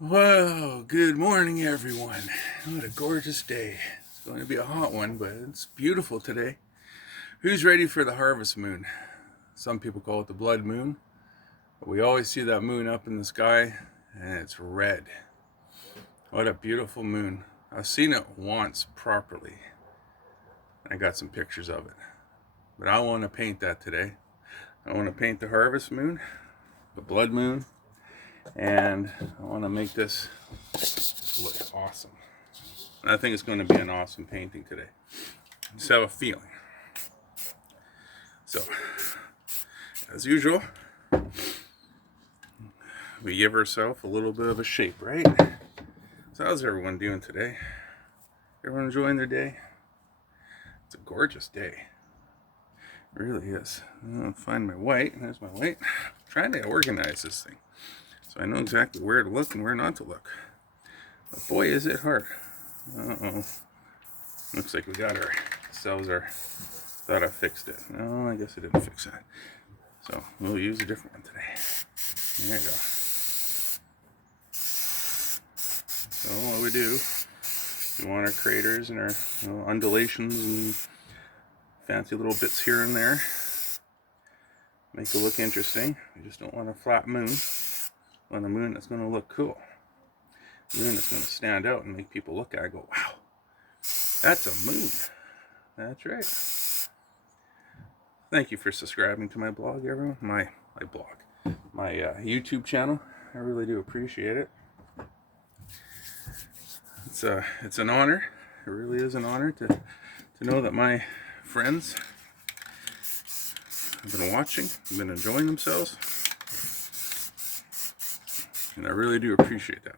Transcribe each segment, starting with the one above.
Well, good morning, everyone. What a gorgeous day. It's going to be a hot one, but it's beautiful today. Who's ready for the harvest moon? Some people call it the blood moon, but we always see that moon up in the sky, and it's red. What a beautiful moon. I've seen it once properly. I got some pictures of it. But I want to paint that today. I want to paint the harvest moon, the blood moon, and I want to make this look awesome. And I think it's going to be an awesome painting today. Just have a feeling. So, as usual, we give ourselves a little bit of a shape, right? So how's everyone doing today? Everyone enjoying their day? It's a gorgeous day. It really is. I'll find my white. There's my white. I'm trying to organize this thing so I know exactly where to look and where not to look. But boy, is it hard. Uh-oh. Looks like we got ourselves our... Thought I fixed it. No, I guess I didn't fix that. So we'll use a different one today. There you go. So what we do, we want our craters and our undulations and fancy little bits here and there. Make it look interesting. We just don't want a flat moon. We want a moon that's going to look cool. A moon that's going to stand out and make people look at it and go, wow, that's a moon. That's right. Thank you for subscribing to my blog, everyone. My YouTube channel. I really do appreciate it. It's an honor. It really is an honor to know that my friends have been watching, have been enjoying themselves, and I really do appreciate that.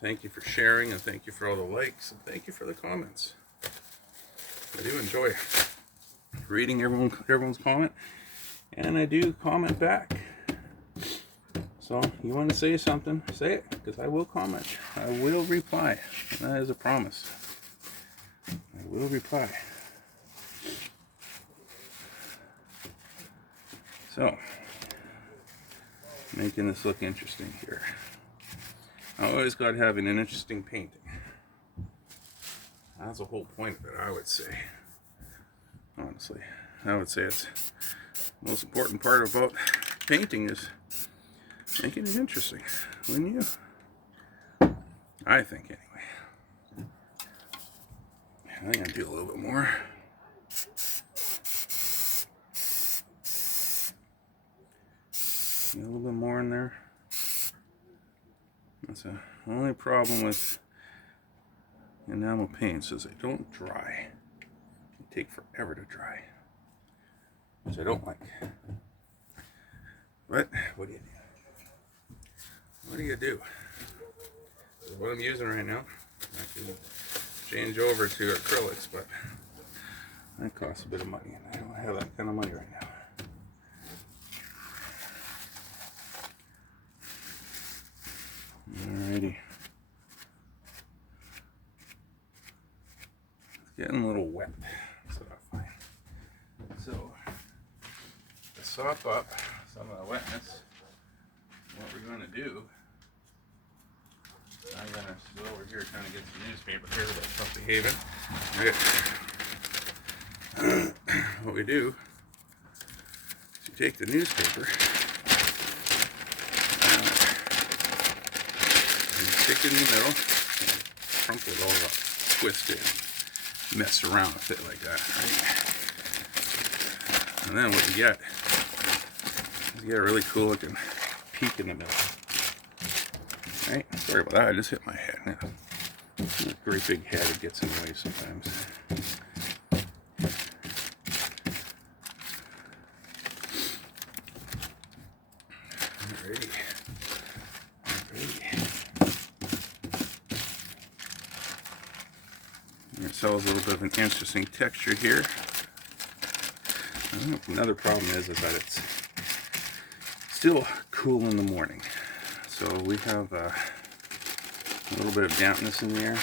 Thank you for sharing, and thank you for all the likes, and thank you for the comments. I do enjoy reading everyone's comment, and I do comment back. So you want to say something, say it, because I will comment. I will reply. And that is a promise. I will reply. So, making this look interesting here. I always got having an interesting painting. That's the whole point of it, I would say. Honestly, I would say it's the most important part about painting is making it interesting. Wouldn't you? I think, anyway. I'm going to do a little bit more. Get a little bit more in there. That's the only problem with enamel paints is they don't dry. They take forever to dry, which I don't like. But what do you do? What do you do? So what I'm using right now, I can change over to acrylics, but that costs a bit of money, and I don't have that kind of money right now. Alrighty. It's getting a little wet, that's what I find. So, to sop up some of the wetness, what we're going to do, I'm going to sit over here trying to get some newspaper here that's not behaving. Right. What we do is you take the newspaper and stick it in the middle and crumple it all up, twist it, mess around with it like that, right? And then what you get is you get a really cool looking peak in the middle. Right? Sorry about that, I just hit my head. Yeah. A great big head, it gets in the way sometimes. Alrighty. Ourselves a little bit of an interesting texture here. Another problem is that it's still cool in the morning. So we have a little bit of dampness in the air.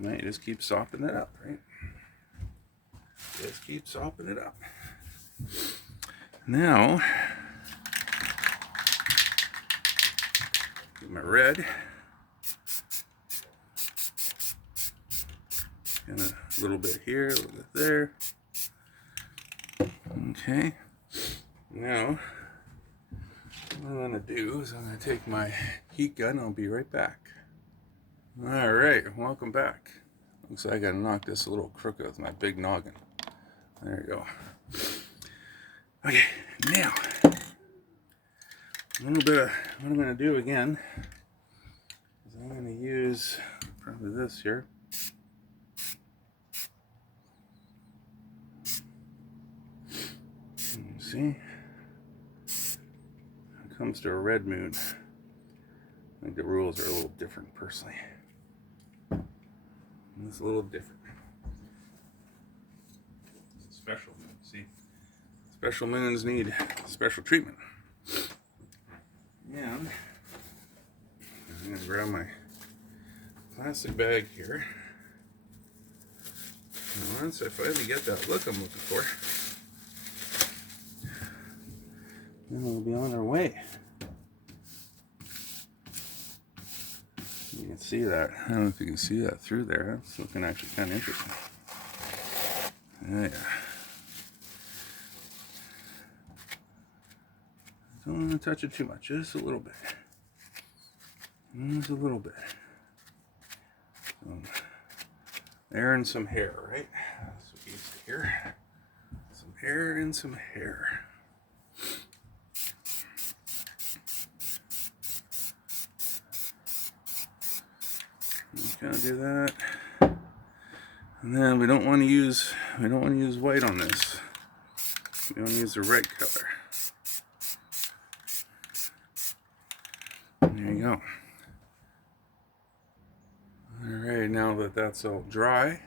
Right, just keep sopping it up, right? Just keep sopping it up. Now, get my red. And a little bit here, a little bit there. Okay. Now, what I'm going to do is I'm going to take my heat gun. I'll be right back. Alright, welcome back. Looks like I got to knock this a little crooked with my big noggin. There you go. Okay, now, a little bit of what I'm going to do again is I'm going to use probably this here. See, when it comes to a red moon, I think the rules are a little different personally. It's a little different. It's a special moon, see? Special moons need special treatment. And I'm going to grab my plastic bag here. And once I finally get that look I'm looking for, then we'll be on our way. You can see that. I don't know if you can see that through there. It's looking actually kind of interesting. Yeah. Don't want to touch it too much. Just a little bit. Just a little bit. There and some hair, right? That's what we used to hear. Some hair and some hair. Gonna do that, and then we don't want to use white on this. We don't use the red color. There you go. All right, now that that's all dry,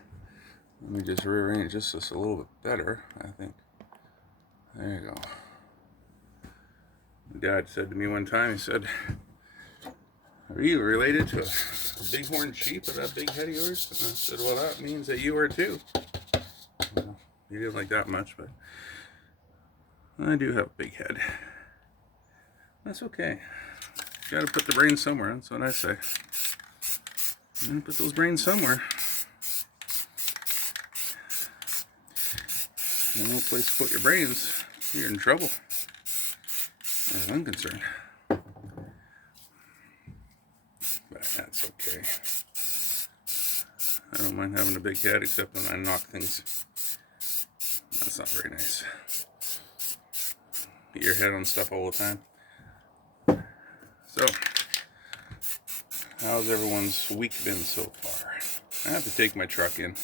let me just rearrange this just a little bit better, I think. There you go. My dad said to me one time, he said, "Are you related to a bighorn sheep with that big head of yours?" And I said, "Well, that means that you are too." Well, he didn't like that much, but I do have a big head. That's okay. You gotta put the brains somewhere, that's what I say. You gotta put those brains somewhere. There's no place to put your brains, you're in trouble. As far as I'm concerned. But that's okay. I don't mind having a big head, except when I knock things. That's not very nice. Get your head on stuff all the time. So, how's everyone's week been so far? I have to take my truck in.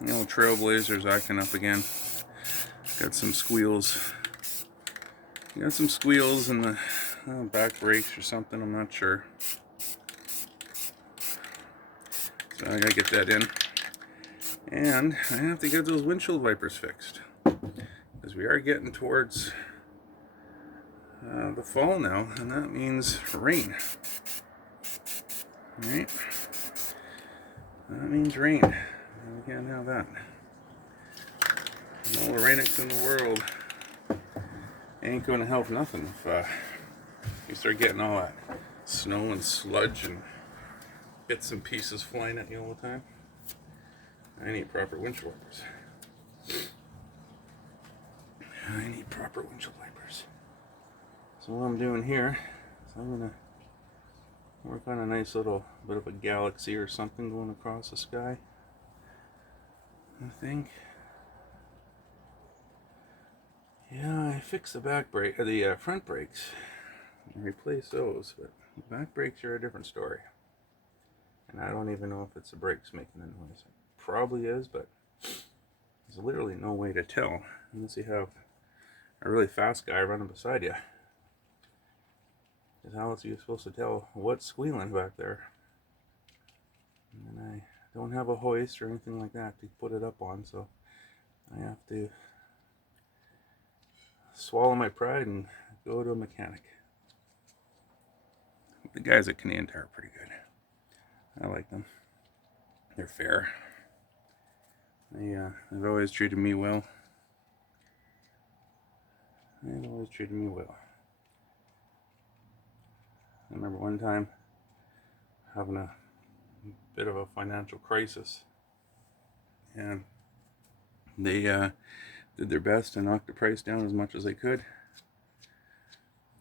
The old Trailblazer's acting up again. Got some squeals. Got some squeals in the back brakes or something, I'm not sure. So I gotta get that in. And I have to get those windshield wipers fixed. Because we are getting towards the fall now, and that means rain. Right? That means rain. We can't have that. And all the rain in the world ain't going to help nothing if you start getting all that snow and sludge and bits and pieces flying at you all the time. I need proper windshield wipers. I need proper windshield wipers. So what I'm doing here is I'm going to work on a nice little bit of a galaxy or something going across the sky, I think. Yeah, I fixed the back brake, the front brakes, and replaced those, but the back brakes are a different story. And I don't even know if it's the brakes making the noise. It probably is, but there's literally no way to tell unless you have a really fast guy running beside you. Because how else are you supposed to tell what's squealing back there? And I don't have a hoist or anything like that to put it up on, so I have to swallow my pride and go to a mechanic. The guys at Canadian Tire are pretty good. I like them. They're fair. They've always treated me well. They've always treated me well. I remember one time having a bit of a financial crisis, and they did their best to knock the price down as much as they could,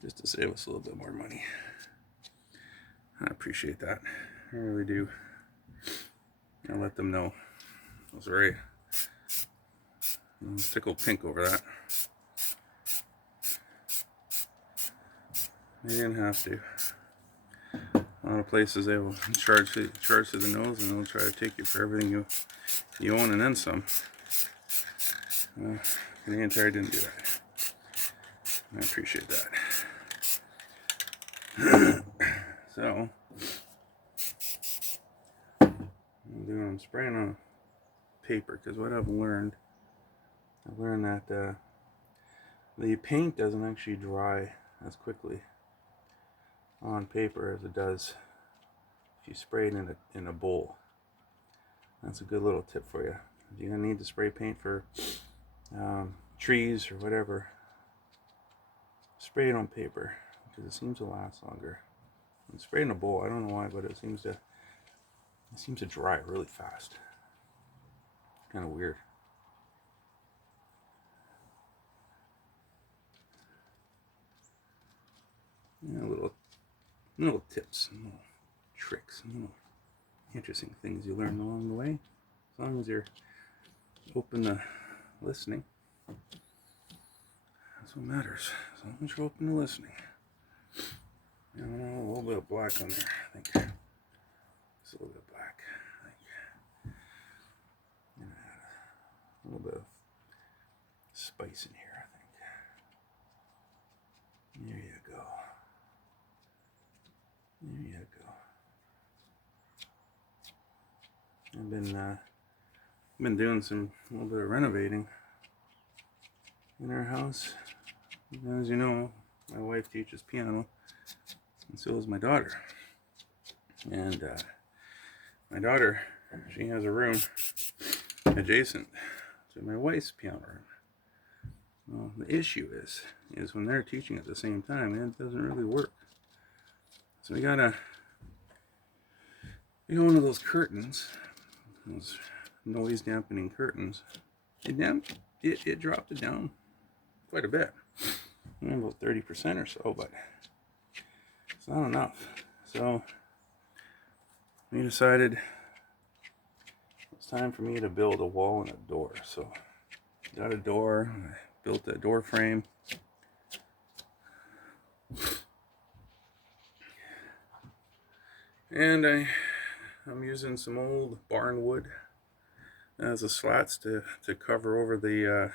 just to save us a little bit more money. I appreciate that. I really do. I let them know. I was very tickled pink over that. They didn't have to. A lot of places they will charge to the nose, and they'll try to take you for everything you own and then some. Canadian Tire didn't do that. I appreciate that. So I'm spraying on paper, because what I've learned that the paint doesn't actually dry as quickly on paper as it does if you spray it in a bowl. That's a good little tip for you. If you're gonna need to spray paint for trees or whatever, spray it on paper, because it seems to last longer. And spray in a bowl, I don't know why, but it seems to dry really fast. Kind of weird. Yeah, little tips, and little tricks, and little interesting things you learn along the way. As long as you're open to listening, that's what matters. As long as you're open to listening. A little bit of black on there, I think. Just a little bit of black. A little bit of spice in here, I think. There you go. There you go. I've been doing a little bit of renovating in our house. As you know, my wife teaches piano, and so does my daughter. And my daughter, she has a room adjacent to my wife's piano room. Well, the issue is when they're teaching at the same time, it doesn't really work. So we got one of those curtains, those noise dampening curtains. It dropped it down quite a bit, about 30% or so, but it's not enough. So we decided it's time for me to build a wall and a door. So got a door, I built a door frame. And I'm using some old barn wood as the slats to cover over the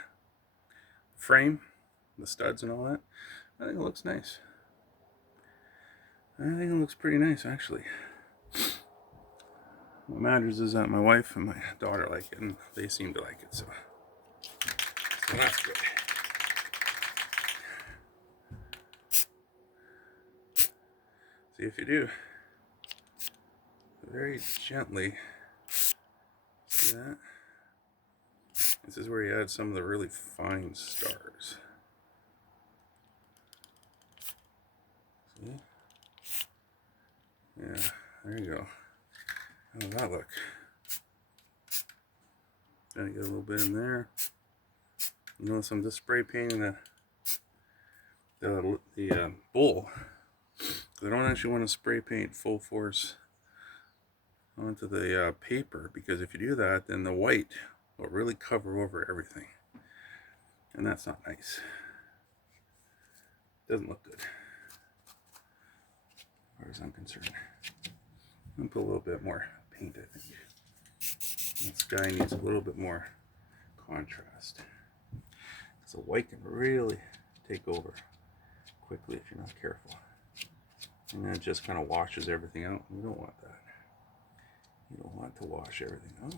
frame, the studs and all that. I think it looks nice. I think it looks pretty nice, actually. What matters is that my wife and my daughter like it, and they seem to like it, so that's good. See, if you do very gently, see that? This is where you add some of the really fine stars. See? Yeah, there you go. How does that look? Trying to get a little bit in there. You notice I'm just spray painting the bowl. I don't actually want to spray paint full force onto the paper, because if you do that, then the white will really cover over everything, and that's not nice. Doesn't look good, as far as I'm concerned. I'll put a little bit more paint, I think. This guy needs a little bit more contrast. So white can really take over quickly if you're not careful. And then it just kind of washes everything out. You don't want that. You don't want to wash everything out.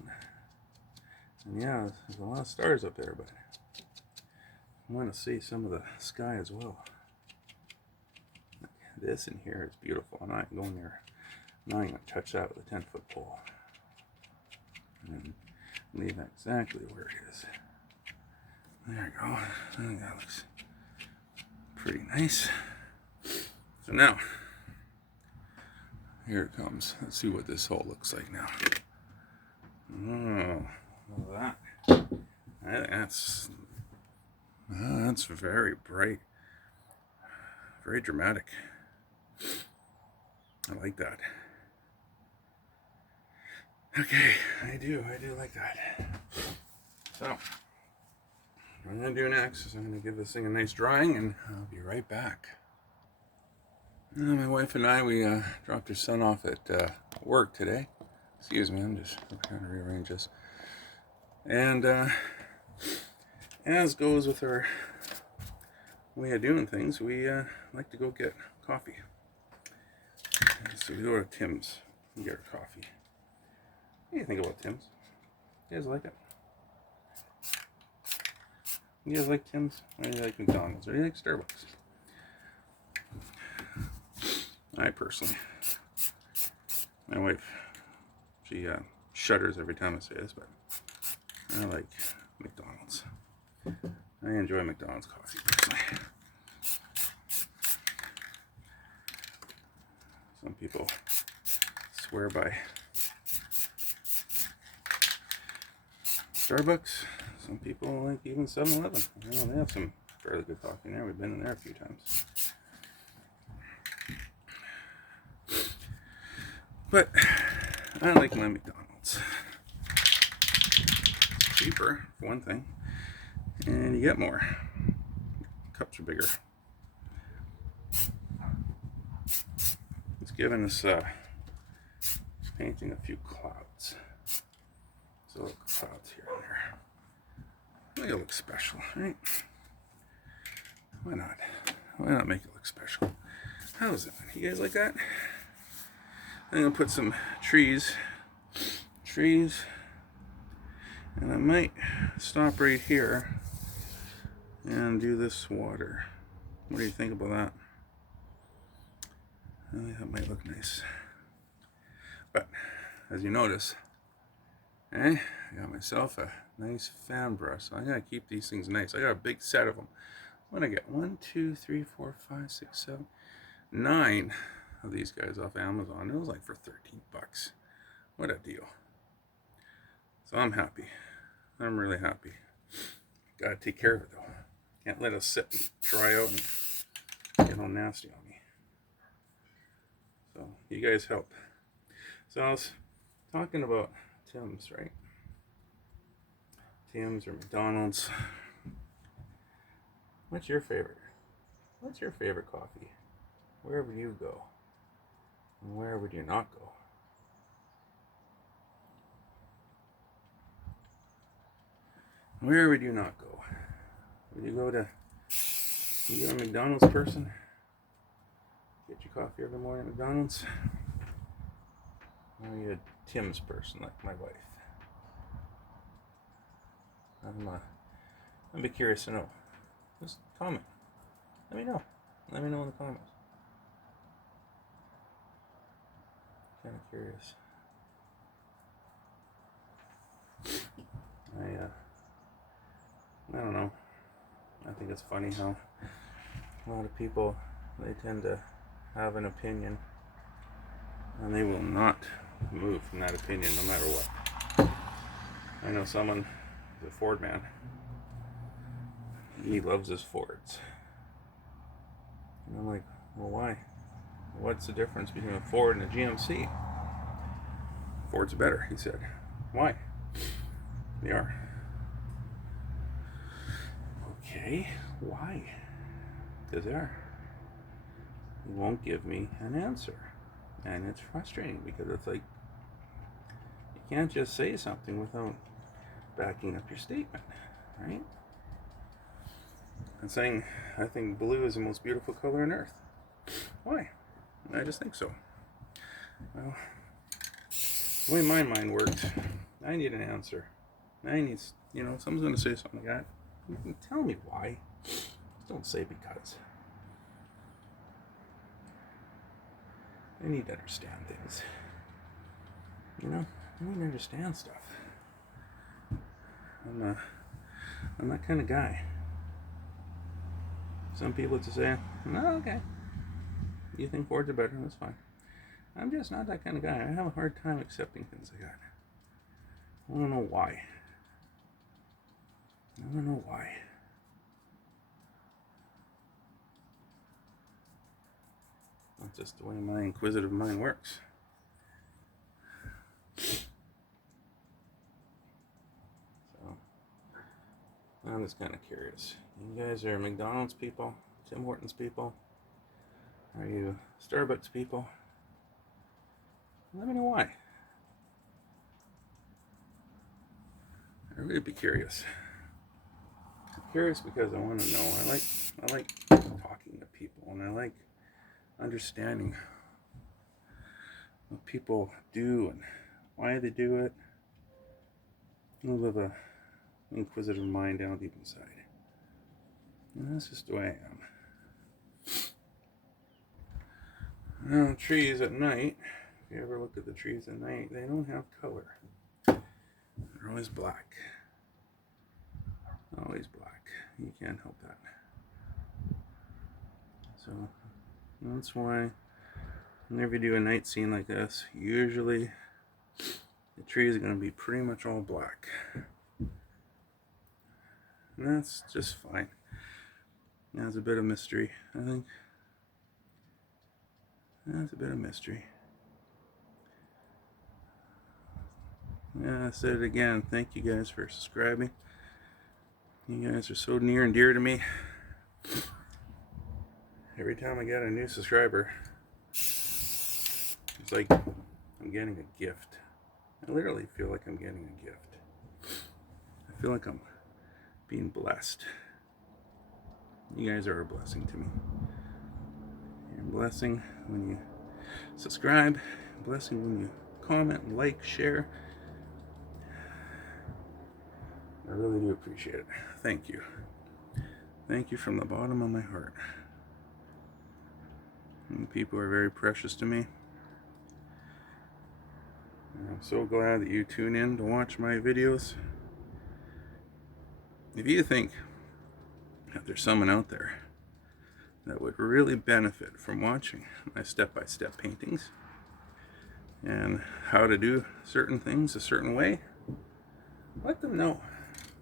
And yeah, there's a lot of stars up there, but I want to see some of the sky as well. This in here is beautiful. I'm not going there. I'm not even going to touch that with a 10-foot pole. And leave that exactly where it is. There you go. I think that looks pretty nice. So now, here it comes. Let's see what this hole looks like now. Oh, look at that. That's very bright. Very dramatic. I like that. Okay, I do like that. So, what I'm going to do next is I'm going to give this thing a nice drying, and I'll be right back. My wife and I, we dropped her son off at work today. Excuse me, I'm just trying to rearrange this. And as goes with our way of doing things, we like to go get coffee. So we go to Tim's and get our coffee. What do you think about Tim's? You guys like it? You guys like Tim's? Or do you like McDonald's? Or do you like Starbucks? I personally, my wife, she shudders every time I say this, but I like McDonald's. I enjoy McDonald's coffee personally. Some people swear by Starbucks. Some people like even 7-Eleven. You know, they have some fairly good coffee in there. We've been in there a few times. But I like my McDonald's. It's cheaper, for one thing. And you get more. Cups are bigger. It's giving us painting a few clouds. So look, clouds here and there. Make it look special, right? Why not? Why not make it look special? How is it? You guys like that? I'm gonna put some trees, and I might stop right here and do this water. What do you think about that? I think that might look nice. But as you notice, I got myself a nice fan brush. So I gotta keep these things nice. I got a big set of them. What did I get? 1, 2, 3, 4, 5, 6, 7, 9 of these guys off Amazon. It was like for 13 bucks. What a deal. So I'm happy. I'm really happy. Gotta take care of it though. Can't let it sit and dry out and get all nasty on me. So you guys help. So I was talking about Tim's, right? Tim's or McDonald's. What's your favorite? What's your favorite coffee? Where would you go? And where would you not go? Where would you not go? Would you go to, you a McDonald's person? Get your coffee every morning at McDonald's? Or are you a Tim's person like my wife? I'd be curious to know. Just comment. Let me know. Let me know in the comments. Kind of curious. I don't know. I think it's funny how a lot of people, they tend to have an opinion and they will not move from that opinion no matter what. I know someone, the Ford man, he loves his Fords. And I'm like, well, why? What's the difference between a Ford and a GMC? Ford's better, he said. Why? They are. Okay, why? Because they are. He won't give me an answer. And it's frustrating because it's like, you can't just say something without backing up your statement, right? I'm saying, I think blue is the most beautiful color on earth. Why? I just think so. Well, the way my mind works, I need an answer. I need, if someone's going to say something like that, you can tell me why. Just don't say because. I need to understand things. I need to understand stuff. I'm that kind of guy. Some people to say, no, okay, you think Fords are better, that's fine. I'm just not that kind of guy. I have a hard time accepting things like that. I don't know why. I don't know why. That's just the way my inquisitive mind works. So, I'm just kind of curious. You guys are McDonald's people? Tim Hortons people? Are you Starbucks people? Let me know why. I'd really be curious. I'm curious because I want to know. I like talking to people, and I like understanding what people do and why they do it. I live an inquisitive mind down deep inside. And that's just the way I am. Now, trees at night, if you ever look at the trees at night, they don't have color. They're always black. Always black. You can't help that. So, that's why whenever you do a night scene like this, usually the trees are going to be pretty much all black. And that's just fine. That's a bit of mystery, I think. That's a bit of mystery. Yeah, I said it again. Thank you guys for subscribing. You guys are so near and dear to me. Every time I get a new subscriber, it's like I'm getting a gift. I literally feel like I'm getting a gift. I feel like I'm being blessed. You guys are a blessing to me. You're a blessing when you subscribe, a blessing when you comment, like, share. I really do appreciate it. Thank you. Thank you from the bottom of my heart. And people are very precious to me. And I'm so glad that you tune in to watch my videos. If you think that there's someone out there that would really benefit from watching my step-by-step paintings and how to do certain things a certain way, let them know.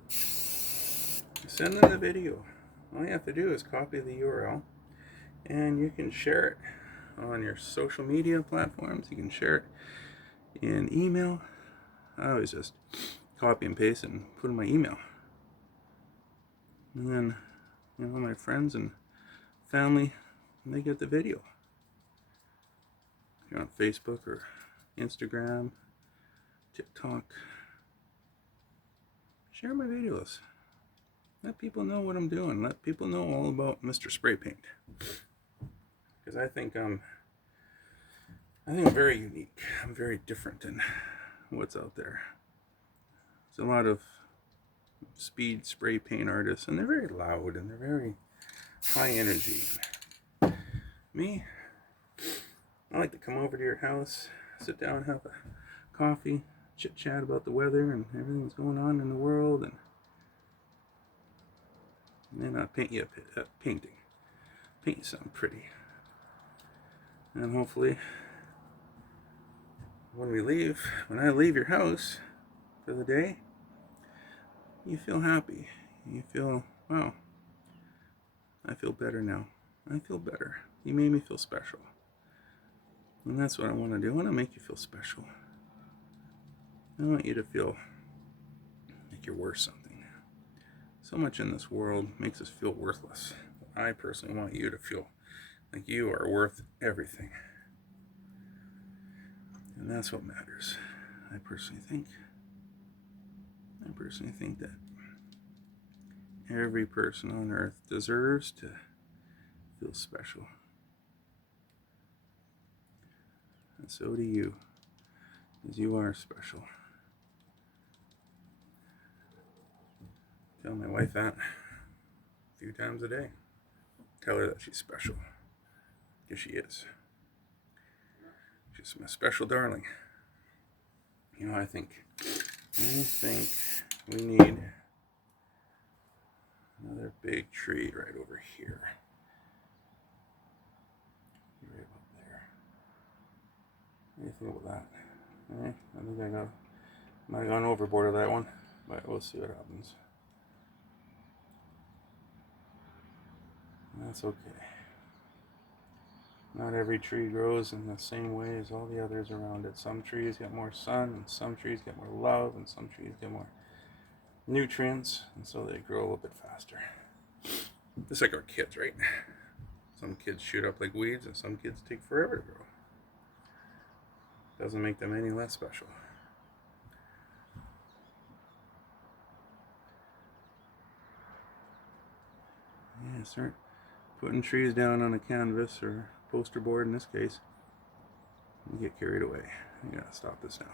Send them the video. All you have to do is copy the URL and you can share it on your social media platforms. You can share it in email. I always just copy and paste and put in my email. And then, my friends and family, they get the video. If you're on Facebook or Instagram, TikTok, share my videos. Let people know what I'm doing. Let people know all about Mr. Spray Paint. Because I think I'm very unique. I'm very different than what's out there. There's a lot of speed spray paint artists, and they're very loud and they're very high energy. Me, I like to come over to your house, sit down, have a coffee, chit chat about the weather and everything that's going on in the world, and then I paint you a painting. Paint you something pretty. And hopefully, when I leave your house for the day, you feel happy. You feel, wow, I feel better now. I feel better. You made me feel special. And that's what I want to do. I want to make you feel special. I want you to feel like you're worth something. So much in this world makes us feel worthless. I personally want you to feel like you are worth everything. And that's what matters. I personally think that every person on earth deserves to feel special. And so do you, because you are special. Tell my wife that a few times a day. Tell her that she's special, because she is. She's my special darling. I think we need another big tree right over here. think about that? I think I might have gone overboard with that one, but we'll see what happens. That's okay. Not every tree grows in the same way as all the others around it. Some trees get more sun, and some trees get more love, and some trees get more nutrients, and so they grow a little bit faster. Just like our kids, right? Some kids shoot up like weeds, and some kids take forever to grow. Doesn't make them any less special. Yeah, start putting trees down on a canvas or poster board in this case. You get carried away. You gotta stop this now.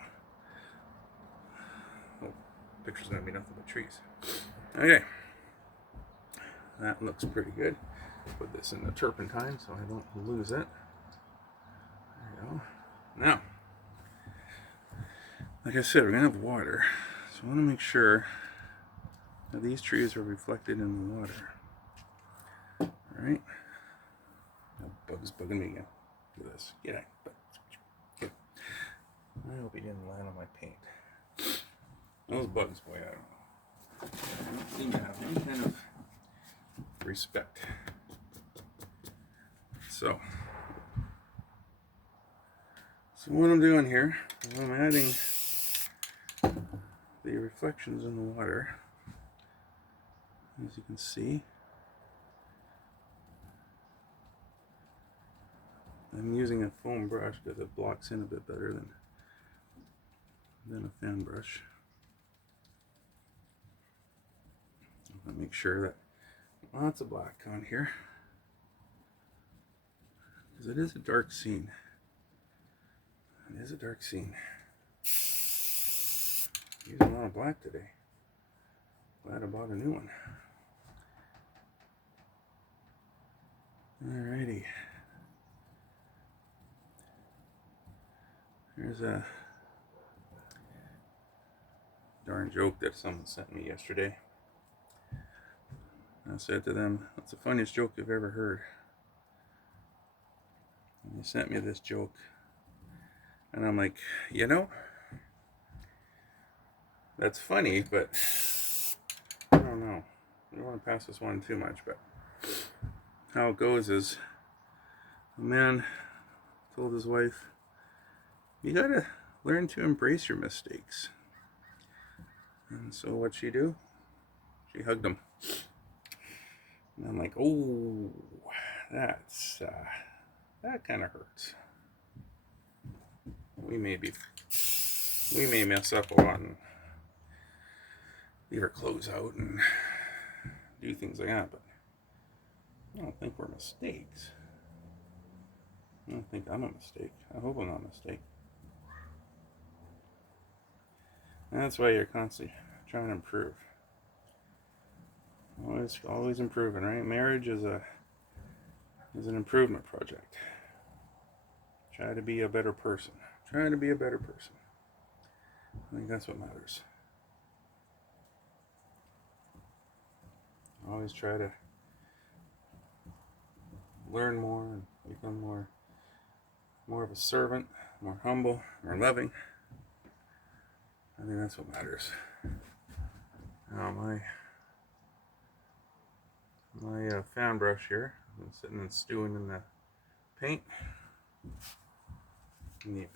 Oh, picture's gonna be nothing but trees. Okay, that looks pretty good. Put this in the turpentine so I don't lose it. There you go. Now, like I said, we're gonna have water, so I want to make sure that these trees are reflected in the water. Alright. That bug's bugging me again. Look at this. Get out. Get. I hope he didn't land on my paint. Those bugs, boy, I don't seem to have any kind of respect. So what I'm doing here is I'm adding the reflections in the water, as you can see. I'm using a foam brush because it blocks in a bit better than a fan brush. I'll make sure that lots of black on here, because it is a dark scene. It is a dark scene. Using a lot of black today. Glad I bought a new one. Alrighty. Here's a darn joke that someone sent me yesterday. I said to them, "That's the funniest joke you've ever heard." And they sent me this joke. And I'm like, you know, that's funny, but I don't know. I don't want to pass this one too much, but how it goes is a man told his wife, "You gotta learn to embrace your mistakes." And so what'd she do? She hugged him. And I'm like, oh, that's that kind of hurts. We may mess up a lot and leave our clothes out and do things like that, but I don't think we're mistakes. I don't think I'm a mistake. I hope I'm not a mistake. And that's why you're constantly trying to improve. Always improving, right? Marriage is an improvement project. Try to be a better person. Try to be a better person. I think that's what matters. Always try to learn more and become more of a servant, more humble, more loving. I think that's what matters. Now my fan brush here, I'm sitting and stewing in the paint. In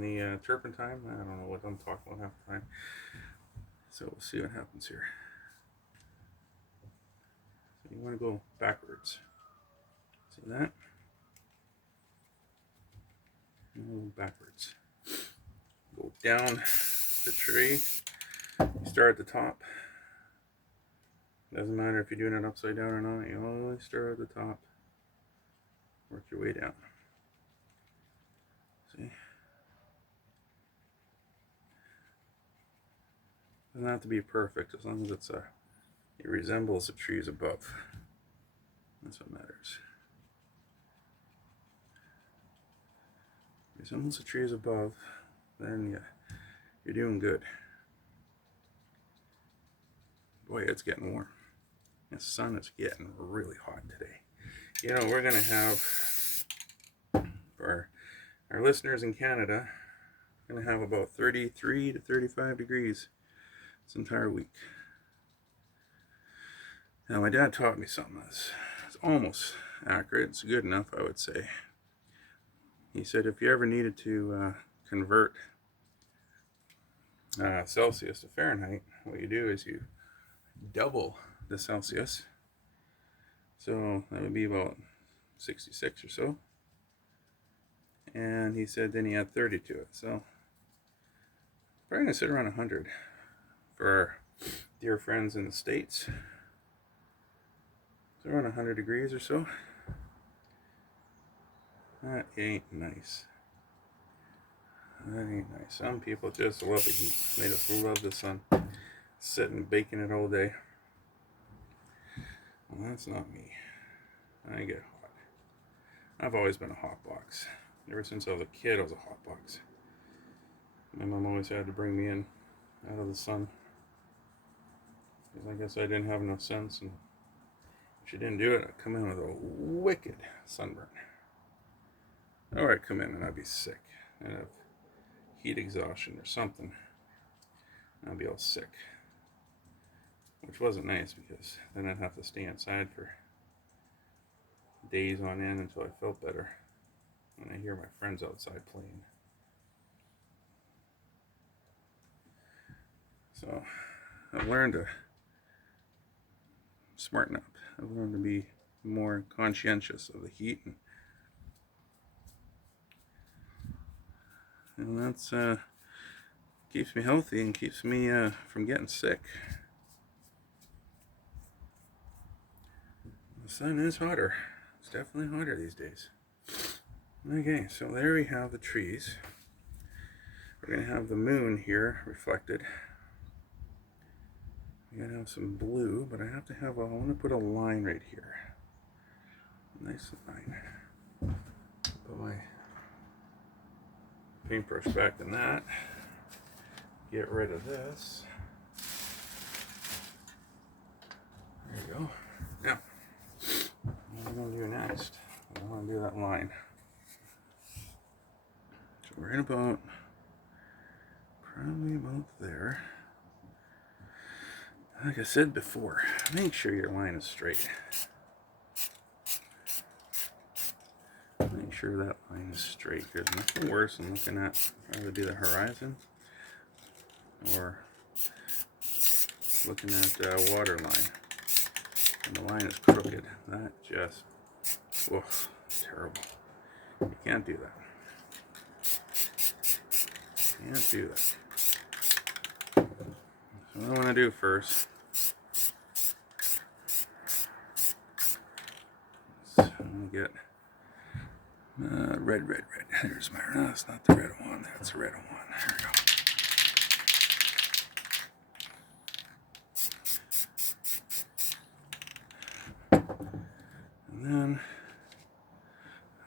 the turpentine. I don't know what I'm talking about half the time. So we'll see what happens here. So you want to go backwards. See that? And go backwards. Go down the tree. You start at the top. Doesn't matter if you're doing it upside down or not. You always start at the top. Work your way down. See? Doesn't have to be perfect as long as it resembles the trees above. That's what matters. Resembles the trees above, then you're doing good. Boy, it's getting warm. The sun is getting really hot today. You know, we're gonna have for Our listeners in Canada are going to have about 33 to 35 degrees this entire week. Now, my dad taught me something that's almost accurate. It's good enough, I would say. He said if you ever needed to convert Celsius to Fahrenheit, what you do is you double the Celsius. So that would be about 66 or so. And he said then he add 30 to it. So probably going to sit around 100 for our dear friends in the States. It's around 100 degrees or so. That ain't nice. That ain't nice. Some people just love the heat. They just love the sun. Sitting baking it all day. Well, that's not me. I get hot. I've always been a hot box. Ever since I was a kid, I was a hot box. My mom always had to bring me in out of the sun. Because I guess I didn't have enough sense. And if she didn't do it, I'd come in with a wicked sunburn. Or I'd come in and I'd be sick. I'd have heat exhaustion or something. I'd be all sick. Which wasn't nice because then I'd have to stay inside for days on end until I felt better. And I hear my friends outside playing. So I've learned to smarten up. I've learned to be more conscientious of the heat. And that's keeps me healthy and keeps me from getting sick. The sun is hotter. It's definitely hotter these days. Okay, so there we have the trees. We're going to have the moon here reflected. We're going to have some blue, but I have to have I want to put a line right here. Nice line. Put my paintbrush back in that. Get rid of this. There you go. Now, what I'm going to do next, I want to do that line. So right about, probably about there. Like I said before, make sure your line is straight. Make sure that line is straight. There's nothing worse than looking at either be the horizon or looking at a water line and the line is crooked. That just, oof, terrible. You can't do that. Can't do that. So what I want to do first, I'm going to get red. There's my, no, that's not the red one, that's the red one. There we go. And then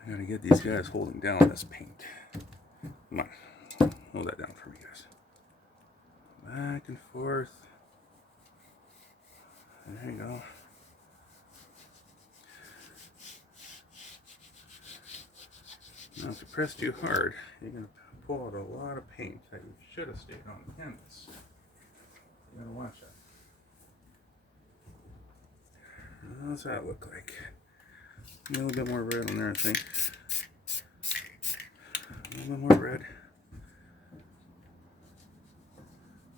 I gotta get these guys holding down this paint. Come on, hold that down for me, guys. Back and forth. There you go. Now, if you press too hard, you're going to pull out a lot of paint that you should have stayed on the canvas. You gotta watch that. How does that look like? A little bit more red on there, I think. A little bit more red.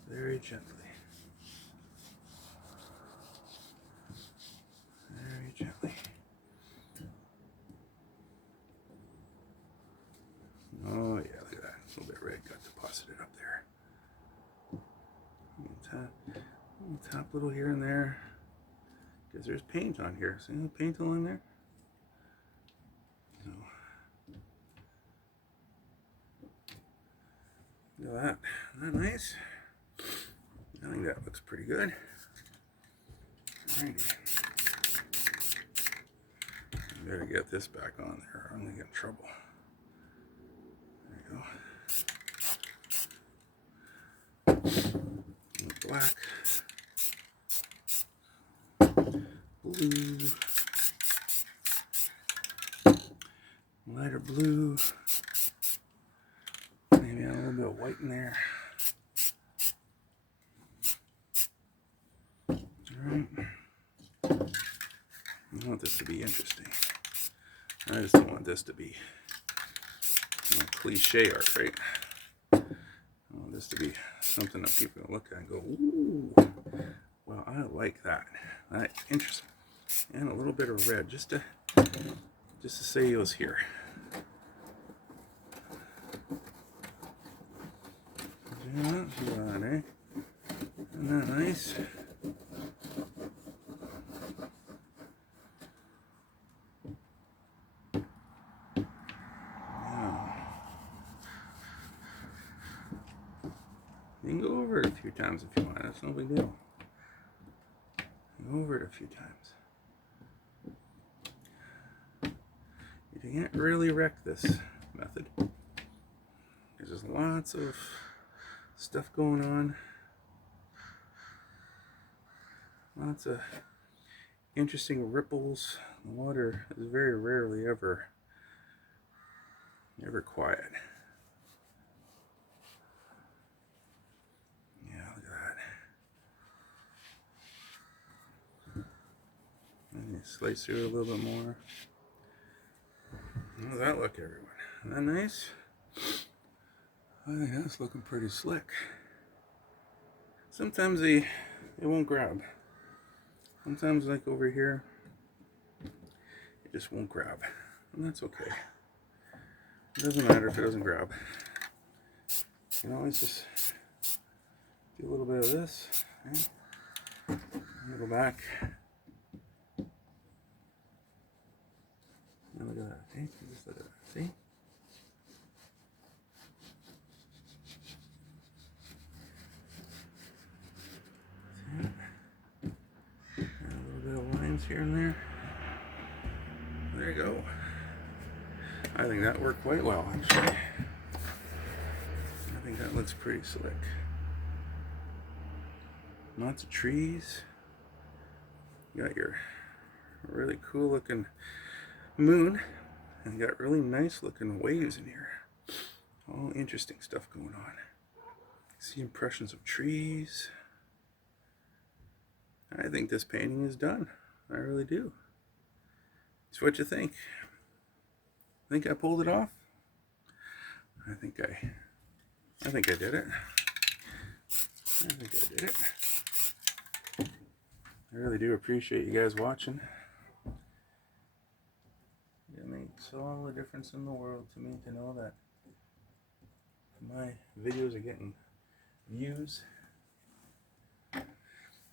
Very gently. Very gently. Oh yeah, look at that. A little bit red got deposited up there. Tap a little here and there. Because there's paint on here. See the paint along there? So, look at that. Isn't that nice? I think that looks pretty good. Alrighty. Better get this back on there or I'm going to get in trouble. There you go. Black. Blue. Lighter blue. of white in there. Alright. I want this to be interesting. I just don't want this to be, you know, cliche art, right? I want this to be something that people look at and go, ooh, well, I like that. That's interesting. And a little bit of red, just to say it was here. Yeah, that's right, eh? Isn't that nice? You can go over it a few times if you want. That's no big deal. Go over it a few times. You can't really wreck this method. There's lots of stuff going on. Lots of interesting ripples. The water is very rarely ever quiet. Yeah, look at that. And you slice through it a little bit more. How does that look, everyone? Isn't that nice? I think that's looking pretty slick. Sometimes it won't grab. Sometimes, like over here, it just won't grab. And that's okay. It doesn't matter if it doesn't grab. You know, always just do a little bit of this. Okay? Go back. Now look at that. Okay? Just look at that. See? A little bit of lines here and there. There you go. I think that worked quite well, actually. I think that looks pretty slick. Lots of trees. You got your really cool looking moon, and you got really nice looking waves in here. All interesting stuff going on. See impressions of trees. I think this painting is done. I really do. So what you think? Think I pulled it off? I think I did it. I think I did it. I really do appreciate you guys watching. It makes all the difference in the world to me to know that my videos are getting views.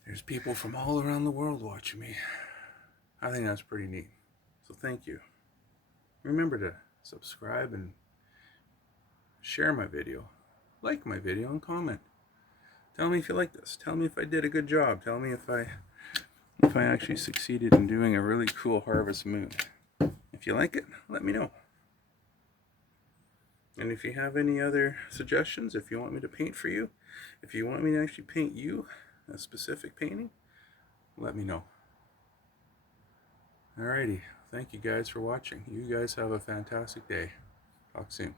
There's people from all around the world watching me. I think that's pretty neat. So thank you. Remember to subscribe and share my video. Like my video and comment. Tell me if you like this. Tell me if I did a good job. Tell me if I actually succeeded in doing a really cool harvest moon. If you like it, let me know. And if you have any other suggestions, if you want me to paint for you, if you want me to actually paint you a specific painting, let me know. Alrighty, thank you guys for watching. You guys have a fantastic day. Talk soon.